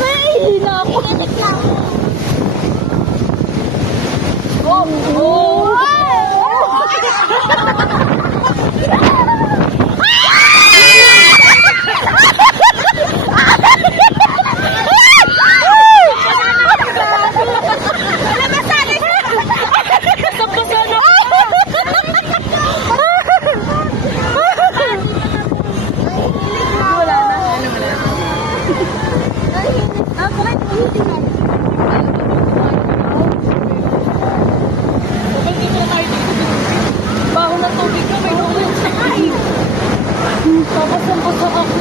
Ay, naku. Oh! Baho na tubig ko, may tubig sa kain. Tapos ang pasak ako.